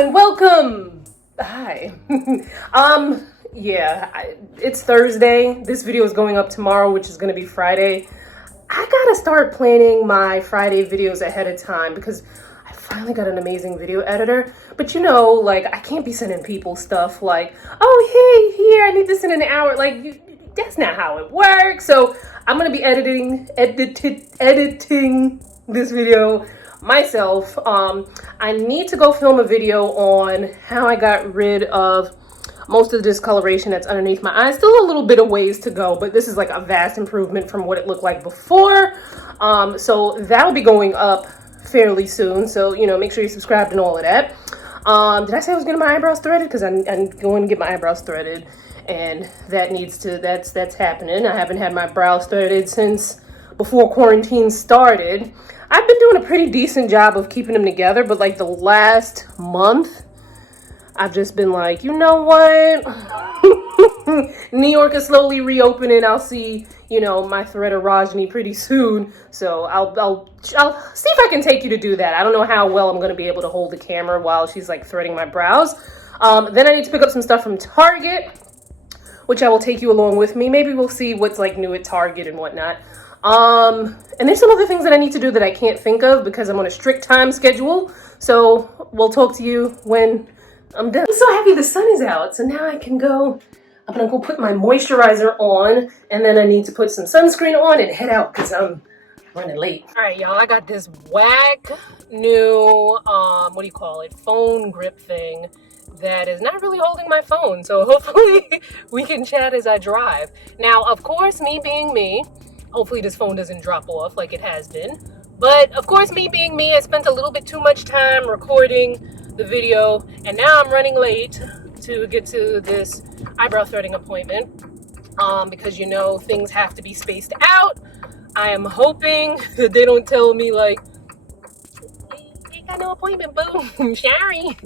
and welcome. Hi. It's Thursday. This video is going up tomorrow, which is going to be Friday. I gotta start planning my Friday videos ahead of time because I finally got an amazing video editor. But you know, like, I can't be sending people stuff like, oh, hey, here, I need this in an hour. Like, that's not how it works. So I'm gonna be editing this video myself. I need to go film a video on how I got rid of most of the discoloration that's underneath my eyes. Still a little bit of ways to go, but this is like a vast improvement from what it looked like before. So that'll be going up fairly soon. So, you know, make sure you're subscribed and all of that. Did I say I was getting my eyebrows threaded? Because I'm going to get my eyebrows threaded, and that's happening. I haven't had my brows threaded since before quarantine started. I've been doing a pretty decent job of keeping them together, but like the last month, I've just been like, you know what? New York is slowly reopening. I'll see, you know, my threader Rajni pretty soon. So I'll see if I can take you to do that. I don't know how well I'm going to be able to hold the camera while she's like threading my brows. Then I need to pick up some stuff from Target, which I will take you along with me. Maybe we'll see what's like new at Target and whatnot. And there's some other things that I need to do that I can't think of because I'm on a strict time schedule. So we'll talk to you when I'm done. I'm so happy the sun is out. So now I can go, I'm gonna go put my moisturizer on, and then I need to put some sunscreen on and head out because I'm running late. All right, y'all, I got this whack new, what do you call it? Phone grip thing that is not really holding my phone. So hopefully we can chat as I drive. Now, of course, me being me, hopefully this phone doesn't drop off like it has been. But of course, me being me, I spent a little bit too much time recording the video, and now I'm running late to get to this eyebrow threading appointment because, you know, things have to be spaced out. I am hoping that they don't tell me like, you got no appointment, boo. Sorry.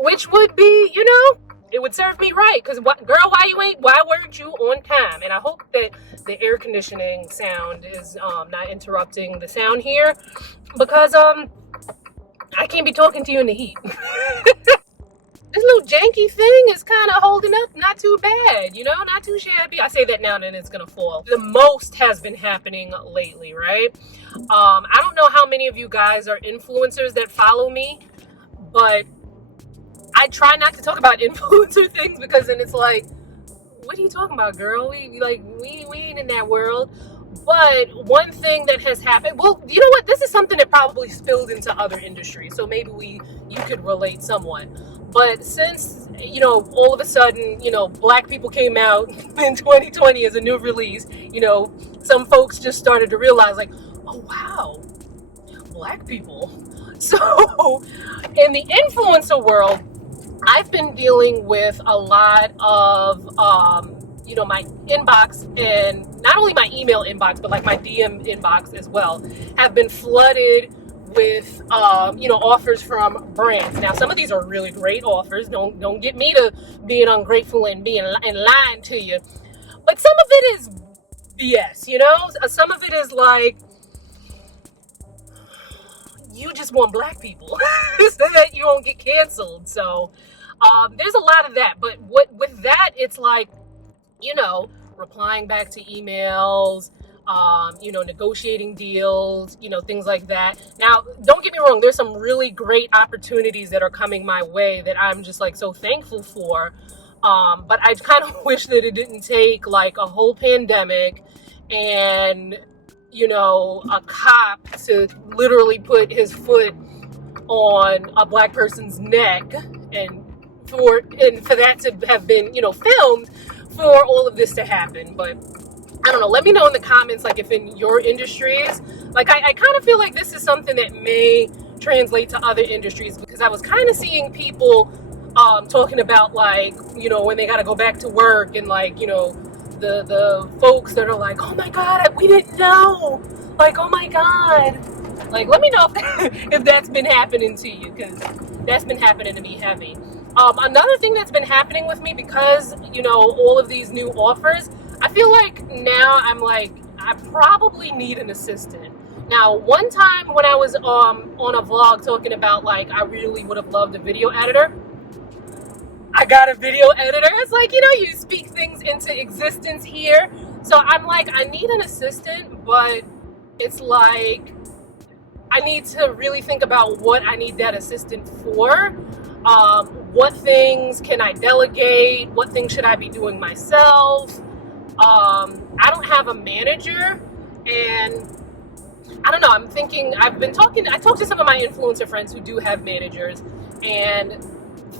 Which would be, you know, it would serve me right, because girl, why weren't you on time? And I hope that the air conditioning sound is not interrupting the sound here, because I can't be talking to you in the heat. This little janky thing is kind of holding up not too bad, you know, not too shabby. I say that now and then it's gonna fall. The most has been happening lately, right? I don't know how many of you guys are influencers that follow me, but I try not to talk about influencer things because then it's like, what are you talking about, girl? We ain't in that world. But one thing that has happened, well, you know what? This is something that probably spilled into other industries, so maybe you could relate somewhat. But since, you know, all of a sudden, you know, Black people came out in 2020 as a new release, you know, some folks just started to realize like, oh wow, Black people. So in the influencer world, I've been dealing with a lot of, you know, my inbox, and not only my email inbox, but like my DM inbox as well, have been flooded with, you know, offers from brands. Now, some of these are really great offers. Don't get me to being ungrateful and being and lying to you. But some of it is BS, you know? Some of it is like, you just want Black people so that you won't get canceled. So there's a lot of that. But with that, it's like, you know, replying back to emails, you know, negotiating deals, you know, things like that. Now, don't get me wrong, there's some really great opportunities that are coming my way that I'm just like so thankful for. But I kind of wish that it didn't take like a whole pandemic and, you know, a cop to literally put his foot on a Black person's neck and for that to have been, you know, filmed for all of this to happen. But I don't know, let me know in the comments, like if in your industries, like I kind of feel like this is something that may translate to other industries, because I was kind of seeing people talking about like, you know, when they got to go back to work, and like, you know, the folks that are like, oh my God, we didn't know, like, oh my God, like, let me know if that's been happening to you, because that's been happening to me heavy. Another thing that's been happening with me, because, you know, all of these new offers, I feel like now I'm like, I probably need an assistant, Now, one time when I was on a vlog talking about like I really would have loved a video editor, I got a video editor. It's like, you know, you speak things into existence here. So I'm like, I need an assistant, but it's like I need to really think about what I need that assistant for. What things can I delegate? What things should I be doing myself? I don't have a manager, and I don't know. I'm thinking, I talked to some of my influencer friends who do have managers, and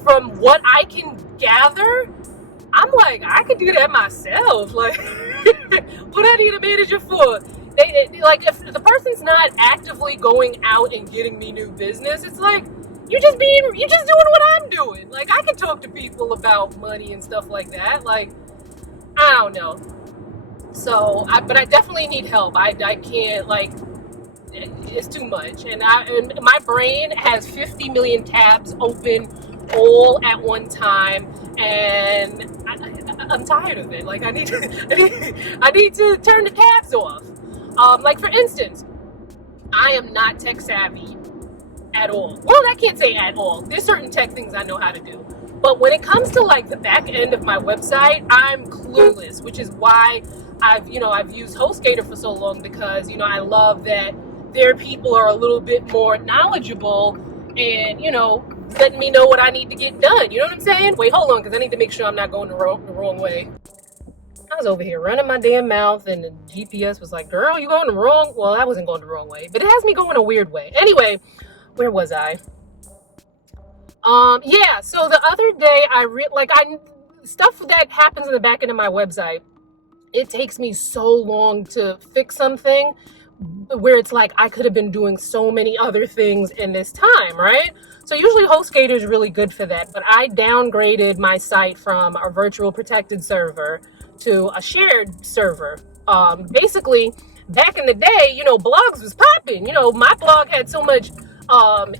from what I can gather, I'm like, I could do that myself. Like, what I need a manager for? Like, if the person's not actively going out and getting me new business, it's like, you're just doing what I'm doing. Like, I can talk to people about money and stuff like that. Like, I don't know. So, but I definitely need help. I can't, like, it's too much. And my brain has 50 million tabs open all at one time, and I'm tired of it. Like, I need to turn the tabs off. Like, for instance, I am not tech savvy at all. Well, I can't say at all. There's certain tech things I know how to do. But when it comes to like the back end of my website, I'm clueless, which is why I've used HostGator for so long, because, you know, I love that their people are a little bit more knowledgeable and, you know, letting me know what I need to get done. You know what I'm saying? Wait, hold on, because I need to make sure I'm not going the wrong way. I was over here running my damn mouth, and the GPS was like, girl, you going the wrong? Well, I wasn't going the wrong way, but it has me going a weird way. Anyway, where was I? Yeah, so the other day, stuff that happens in the back end of my website, it takes me so long to fix something where it's like I could have been doing so many other things in this time, right? So usually HostGator is really good for that, but I downgraded my site from a virtual protected server to a shared server. Basically, back in the day, you know, blogs was popping. You know, my blog had so much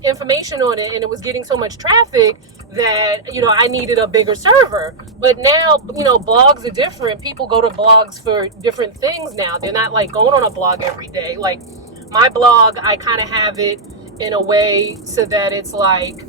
information on it, and it was getting so much traffic that, you know, I needed a bigger server. But now, you know, blogs are different. People go to blogs for different things now. They're not like going on a blog every day. Like my blog, I kind of have it in a way so that it's like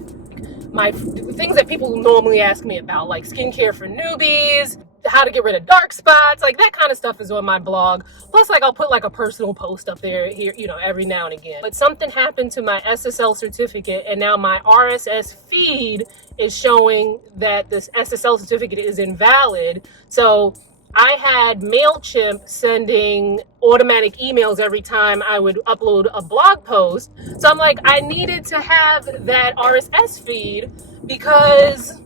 my things that people normally ask me about, like skincare for newbies, how to get rid of dark spots, like that kind of stuff is on my blog. Plus, like, I'll put like a personal post up there here, you know, every now and again. But something happened to my SSL certificate, and now my RSS feed is showing that this SSL certificate is invalid. So I had MailChimp sending automatic emails every time I would upload a blog post. So I'm like, I needed to have that RSS feed because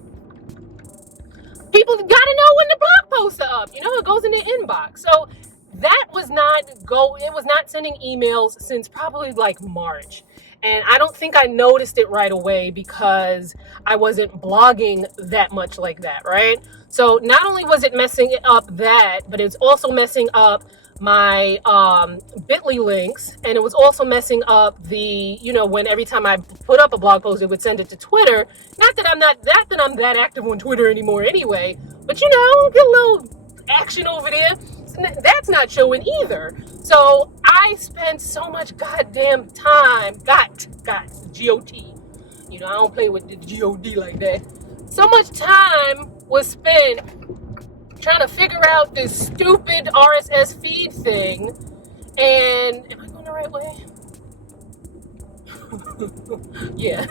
people got to know when the blog posts are up. You know, it goes in the inbox. So that was it was not sending emails since probably like March. And I don't think I noticed it right away because I wasn't blogging that much like that, right? So not only was it messing up that, but it's also messing up my Bitly links, and it was also messing up the, you know, when every time I put up a blog post, it would send it to Twitter. Not that I'm that active on Twitter anymore anyway, but, you know, get a little action over there. That's not showing either. So I spent so much goddamn time, G-O-T. You know, I don't play with the G-O-D like that. So much time was spent trying to figure out this stupid RSS feed thing. And am I going the right way? Yeah.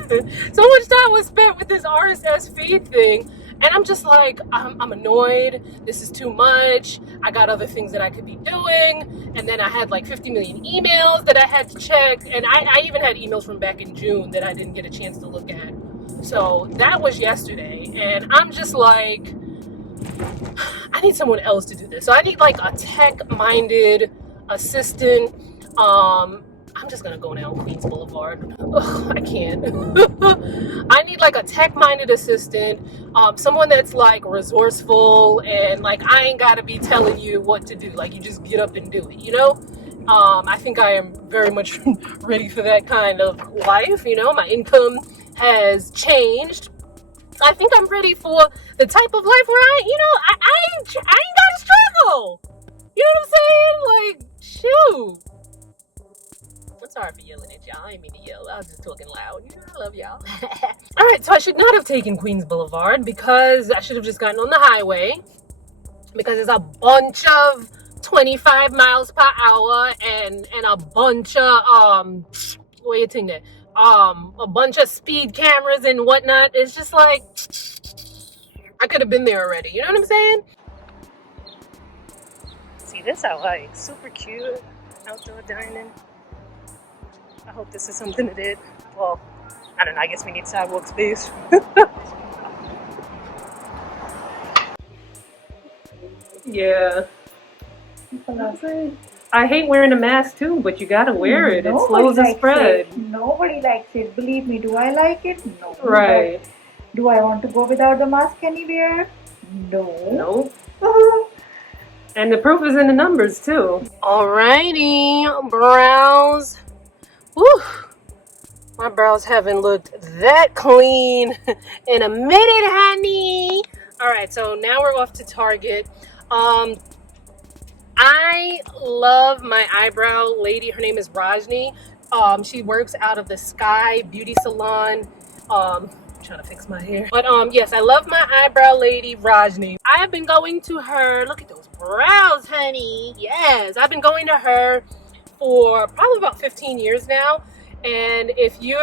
So much time was spent with this RSS feed thing. And I'm just like, I'm annoyed. This is too much. I got other things that I could be doing. And then I had like 50 million emails that I had to check. And I even had emails from back in June that I didn't get a chance to look at. So that was yesterday. And I'm just like, I need someone else to do this. So I need like a tech-minded assistant. I'm just gonna go down Queens Boulevard. Ugh, I can't. I need like a tech-minded assistant, someone that's like resourceful, and like I ain't gotta be telling you what to do. Like, you just get up and do it, you know? I think I am very much ready for that kind of life. You know, my income has changed. I think I'm ready for the type of life where I ain't gotta struggle. You know what I'm saying? Like, shoot. sorry for yelling at y'all. I didn't mean to yell. I was just talking loud. You know, I love y'all. All right, so I should not have taken Queens Boulevard because I should have just gotten on the highway because there's a bunch of 25 miles per hour and a bunch of what do you think that a bunch of speed cameras and whatnot. It's just like I could have been there already. You know what I'm saying? See, this I like. Super cute outdoor dining. I hope this is something that it. Well, I don't know. I guess we need sidewalk space. Yeah. I hate wearing a mask too, but you gotta wear it. It slows the spread. Nobody likes it. Believe me, do I like it? No. Right. But do I want to go without the mask anywhere? No. Nope. And the proof is in the numbers too. Alrighty, brows. Woo. My brows haven't looked that clean in a minute, honey. Alright, so now we're off to Target. I love my eyebrow lady. Her name is Rajni. She works out of the Sky Beauty Salon. I'm trying to fix my hair. But yes, I love my eyebrow lady, Rajni. I have been going to her. Look at those brows, honey. Yes, I've been going to her for probably about 15 years now. And if you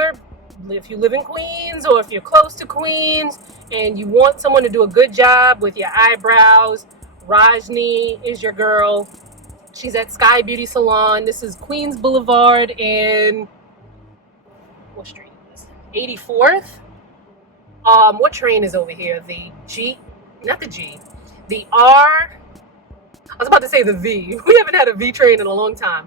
live in Queens or if you're close to Queens and you want someone to do a good job with your eyebrows, Rajni is your girl. She's at Sky Beauty Salon. This is Queens Boulevard in what street is this? 84th. What train is over here? The G, not the G, the R. I was about to say the V. We haven't had a V train in a long time.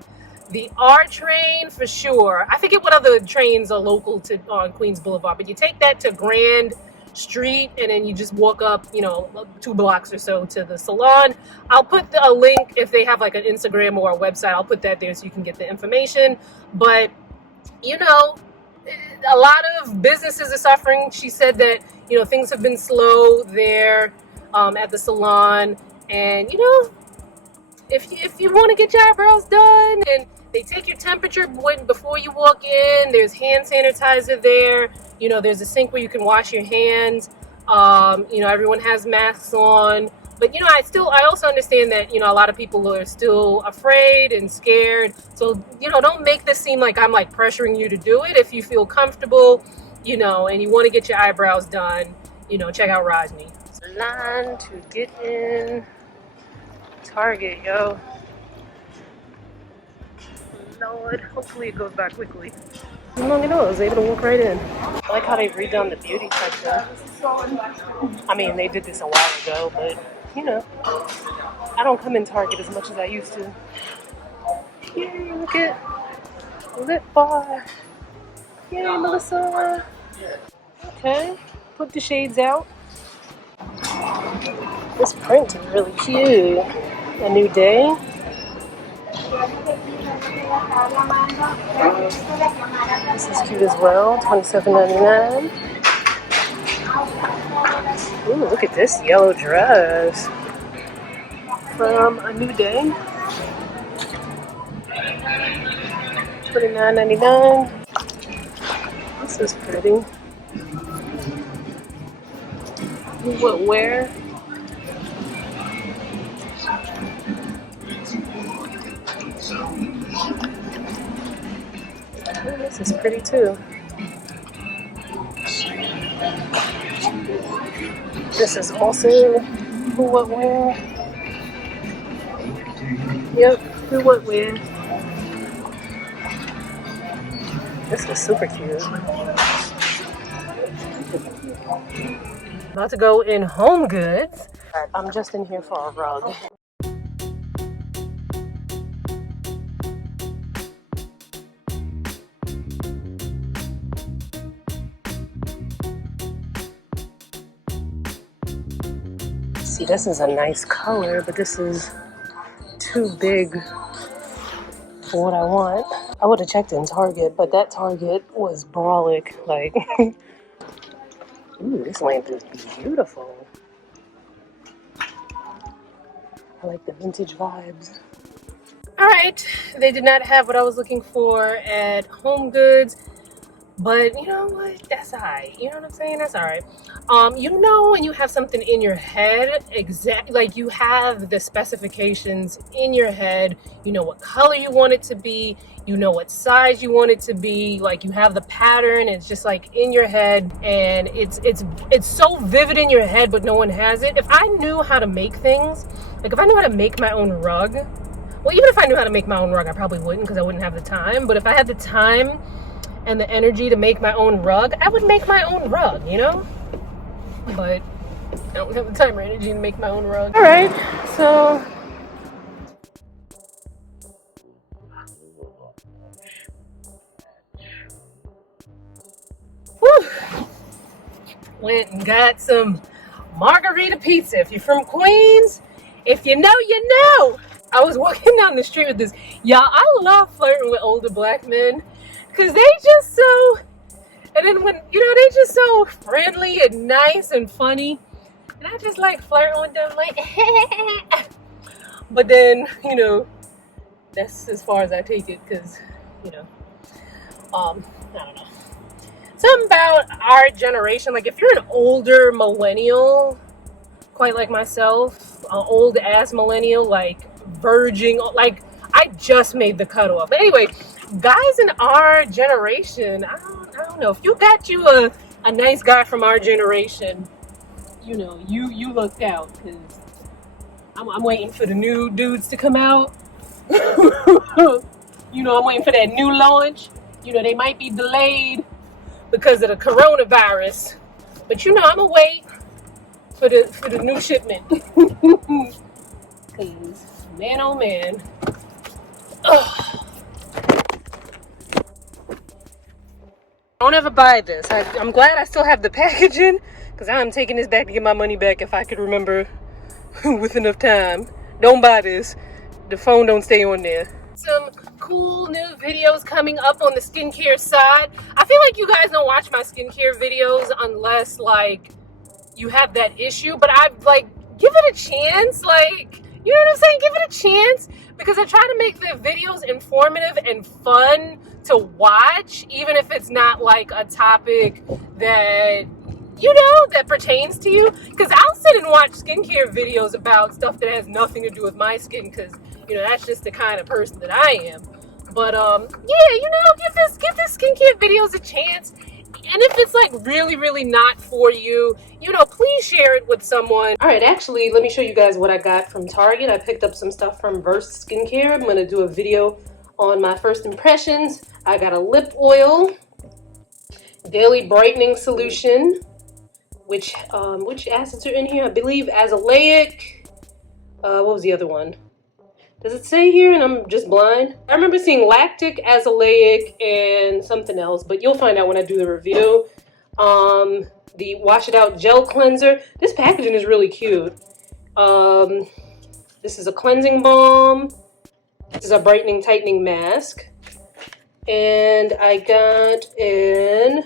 The R train for sure. I forget what other trains are local to on Queens Boulevard, but you take that to Grand Street and then you just walk up, 2 blocks or so to the salon. I'll put a link if they have like an Instagram or a website. I'll put that there so you can get the information. But a lot of businesses are suffering. She said that things have been slow there at the salon, and if you want to get your eyebrows done and they take your temperature before you walk in, there's hand sanitizer there. There's a sink where you can wash your hands. Everyone has masks on. But, I also understand that, a lot of people are still afraid and scared. So, don't make this seem like I'm like pressuring you to do it. If you feel comfortable, and you want to get your eyebrows done, check out Rajni. Line to get in Target, yo. Lord, hopefully it goes by quickly. How long ago I was able to walk right in. I like how they've redone the beauty section. I mean, they did this a while ago, but I don't come in Target as much as I used to. Yay, look at lip bar. Yay, Melissa. Okay, put the shades out. This print is really cute. A new day. This is cute as well, $27.99. Ooh, look at this yellow dress from A New Day. $29.99. This is pretty. What wear? Oh, this is pretty too. This is also Who What Wear. Yep, Who What Wear. This is super cute. About to go in Homegoods. Alright, I'm just in here for a rug. See, this is a nice color, but this is too big for what I want. I would have checked in Target, but that Target was brolic. Like, ooh, this lamp is beautiful. I like the vintage vibes. All right, they did not have what I was looking for at Homegoods, but you know what? That's all right. You know what I'm saying? That's all right. You know when you have something in your head, exactly like you have the specifications in your head. You know what color you want it to be. You know what size you want it to be. Like you have the pattern. It's just like in your head, and it's so vivid in your head, but no one has it. If I knew how to make things, like if I knew how to make my own rug. Well, even if I knew how to make my own rug, I probably wouldn't because I wouldn't have the time. But if I had the time and the energy to make my own rug, I would make my own rug, you know? But I don't have the time or energy to make my own rug. All right, so... Whew. Went and got some margarita pizza. If you're from Queens, if you know, you know. I was walking down the street with this. Y'all, I love flirting with older black men because they just so, and then when, you know, they just so friendly and nice and funny. And I just like flirting with them, like, but then, you know, that's as far as I take it because, you know, I don't know. Something about our generation, like if you're an older millennial, quite like myself, an old ass millennial, like verging, like I just made the cutoff. But anyway, guys in our generation, I don't know. If you got you a nice guy from our generation, you know, you lucked out because I'm waiting for the new dudes to come out. You know, I'm waiting for that new launch. You know, they might be delayed because of the coronavirus, but you know, I'm gonna wait for the new shipment. Cause man, oh man. Ugh. Don't ever buy this. I'm glad I still have the packaging because I'm taking this back to get my money back if I could remember with enough time. Don't buy this. The phone don't stay on there. Some cool new videos coming up on the skincare side. I feel like you guys don't watch my skincare videos unless like you have that issue, but I've like give it a chance, like, you know what I'm saying, give it a chance, because I try to make the videos informative and fun to watch, even if it's not like a topic that, you know, that pertains to you, because I'll sit and watch skincare videos about stuff that has nothing to do with my skin, because, you know, that's just the kind of person that I am. But yeah, you know, give this skincare videos a chance. And if it's like really, really not for you, you know, please share it with someone. All right, actually, let me show you guys what I got from Target. I picked up some stuff from Verse Skincare. I'm going to do a video on my first impressions. I got a lip oil, daily brightening solution, which acids are in here? I believe azelaic. What was the other one? Does it say here and I'm just blind? I remember seeing lactic, azelaic, and something else, but you'll find out when I do the review. The Wash It Out Gel Cleanser. This packaging is really cute. This is a cleansing balm. This is a brightening, tightening mask. And I got an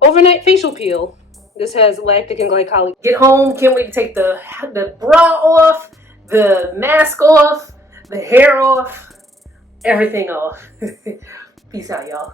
overnight facial peel. This has lactic and glycolic. Get home, can't wait to take the bra off, the mask off, the hair off, everything off. Peace out, y'all.